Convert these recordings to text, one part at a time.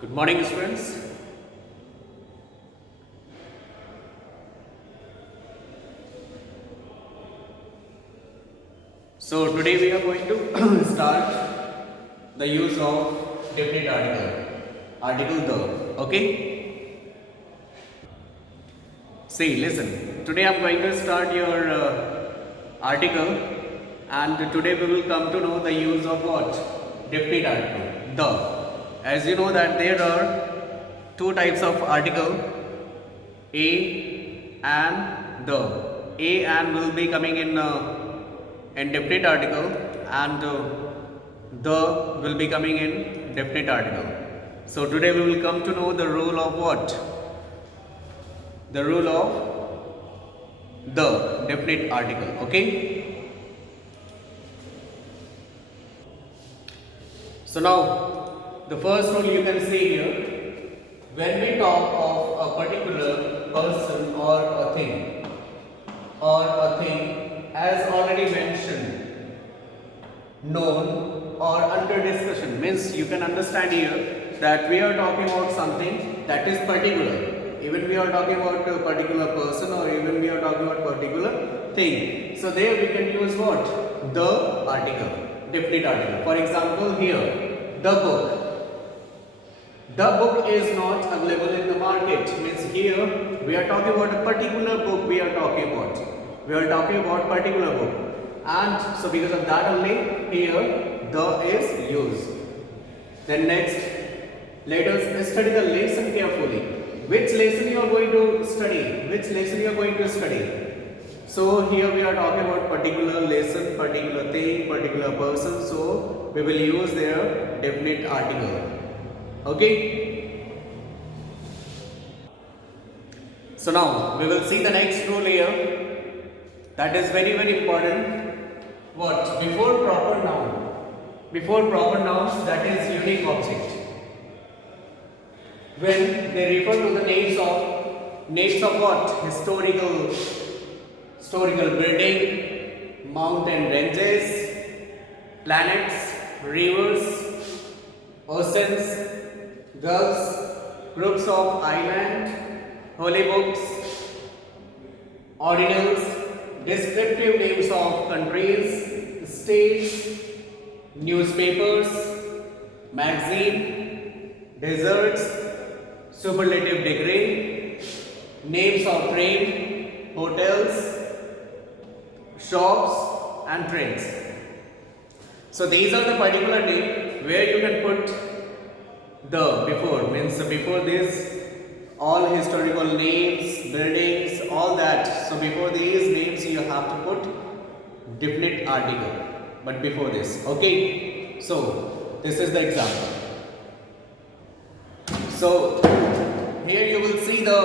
Good morning, students. So today we are going to start the use of definite article the. Okay. See, listen. Today I am going to start your article, and today we will come to know the use of what definite article the. As you know that there are two types of article, a and the. A and will be coming in definite article, and the will be coming in definite article. So today we will come to know the rule of what? The rule of the definite article. Okay. So now the first rule you can see here, when we talk of a particular person or a thing as already mentioned, known or under discussion, means you can understand here that we are talking about something that is particular. Even we are talking about a particular person, or even we are talking about particular thing. So there we can use what? The article, definite article. For example, here, the book. The book is not available in the market. Means here we are talking about a particular book. We are talking about particular book, and so because of that only here the is used. Then next, let us study the lesson carefully. Which lesson you are going to study? Which lesson you are going to study? So here we are talking about particular lesson, particular thing, particular person. So we will use their definite article. Okay. So now we will see the next rule here. That is very important. What? Before proper nouns, that is unique object. When they refer to the names of what? Historical building, mountain ranges, planets, rivers, oceans, gulfs, groups of island, holy books, ordinals, descriptive names of countries, states, newspapers, magazine, deserts, superlative degree, names of train, hotels, shops and trains. So these are the particular names where you can put the before, means before this all historical names, buildings, all that. So before these names you have to put definite article, but before this. Okay. So this is the example. So here you will see the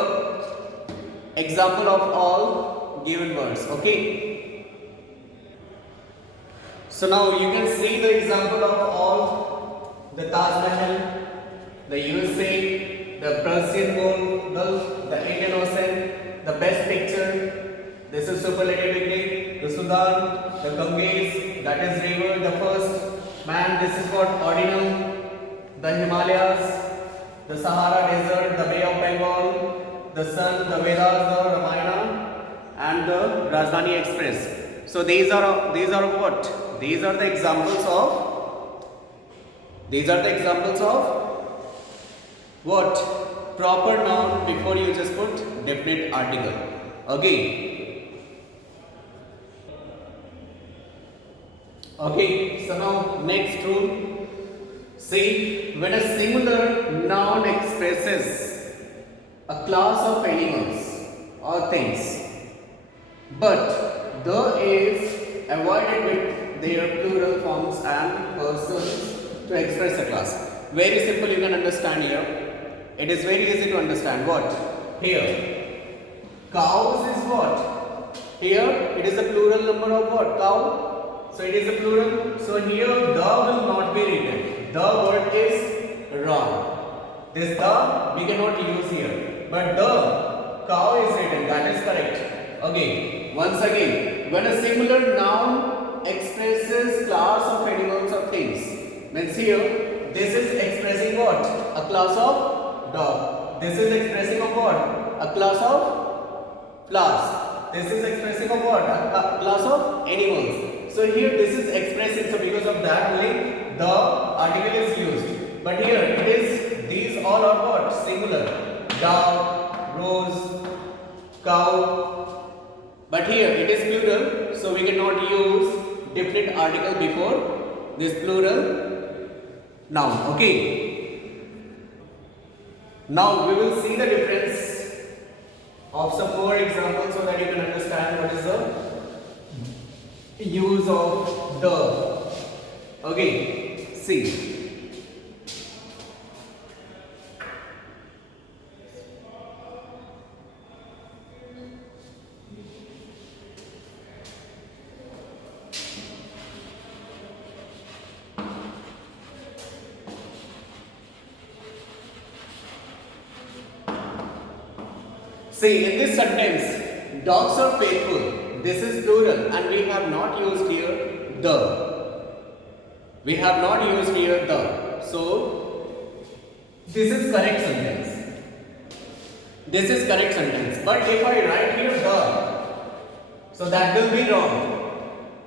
example of all given words. Okay. So now you can see the example of all: the Taj Mahal, the USA, the Persian Gulf, the Indian Ocean, the best picture. This is superlative degree. The Sudan, the Ganges, that is river, the first man. This is what? Ordinal. The Himalayas, the Sahara Desert, the Bay of Bengal, the Sun, the Vedas, the Ramayana, and the Rajdhani Express. So these are what? These are the examples of what? Proper noun before you just put definite article. Okay. Okay. So now next rule. See, when a singular noun expresses a class of animals or things, but the is avoided with their plural forms and persons to express a class. Very simple, you can understand here. It is very easy to understand. What? Here, cows is what? Here, it is a plural number of what? Cow. So it is a plural. So here, the will not be written. The word is wrong. This the we cannot use here. But the cow is written. That is correct. Okay. Once again, when a singular noun expresses class of animals or things, means here, this is expressing what? A class of dog. This is expressing of what? A class of flowers. This is expressing of what? A class of animals. So here this is expressing, so because of that only the article is used. But here it is, these all are what? Singular. Dog, rose, cow. But here it is plural, so we cannot use definite article before this plural noun. Okay. Now we will see the difference of some more examples so that you can understand what is the use of the. Okay, see. See, in this sentence, dogs are faithful. This is plural and we have not used here the. We have not used here the. So, this is correct sentence. This is correct sentence. But if I write here the, so that will be wrong.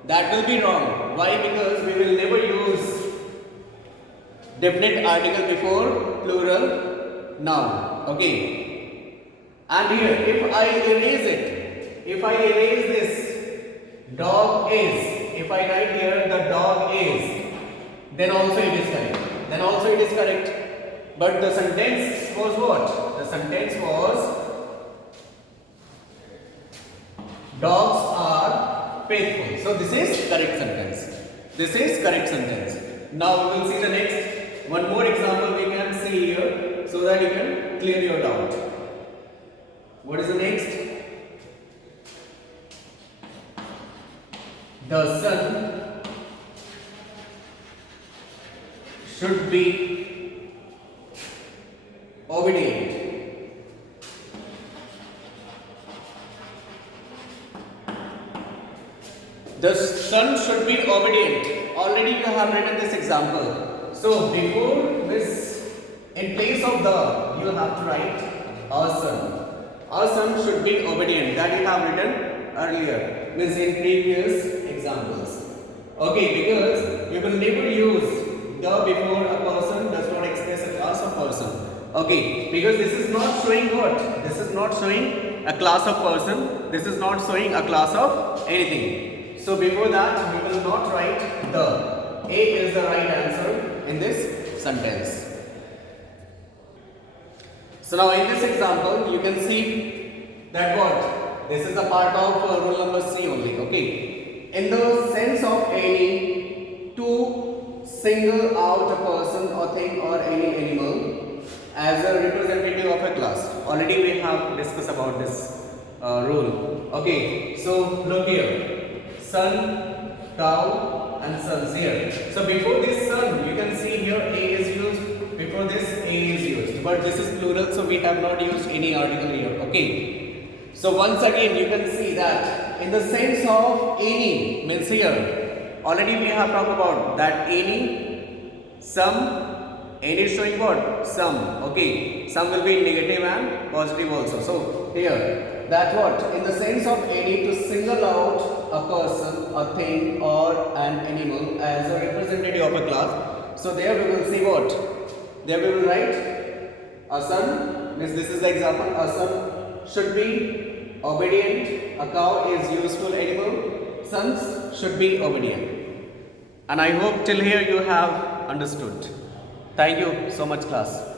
That will be wrong. Why? Because we will never use definite article before plural noun. Okay. And here, if I erase it, if I erase this, dog is, if I write here the dog is, then also it is correct. Then also it is correct. But the sentence was what? The sentence was, dogs are faithful. So this is correct sentence. This is correct sentence. Now we will see the next, one more example we can see here so that you can clear your doubt. What is the next? The son should be obedient. The son should be obedient. Already you have written this example. So before this, in place of the, you have to write a son. Our son should be obedient. That you have written earlier, means in previous examples. Okay, because you will never use the before a person does not express a class of person. Okay, because this is not showing what? This is not showing a class of person. This is not showing a class of anything. So before that, we will not write the. A is the right answer in this sentence. So now in this example, you can see that what? This is a part of rule number C only. Okay. In the sense of any, to single out a person or thing or any animal as a representative of a class. Already we have discussed about this rule. Okay. So look here. Sun, cow and sons here. So before this sun, you can see here A is used. Before this A is used, but this is plural, so we have not used any article here. Okay. So once again you can see that in the sense of any means here already we have talked about that any, some, any showing what? Some. Okay. Some will be negative and positive also. So here that what? In the sense of any, to single out a person, a thing or an animal as a representative of a class. So there we will see what? There we will write a son, means this is the example, a son should be obedient, a cow is useful animal, sons should be obedient. And I hope till here you have understood. Thank you so much class.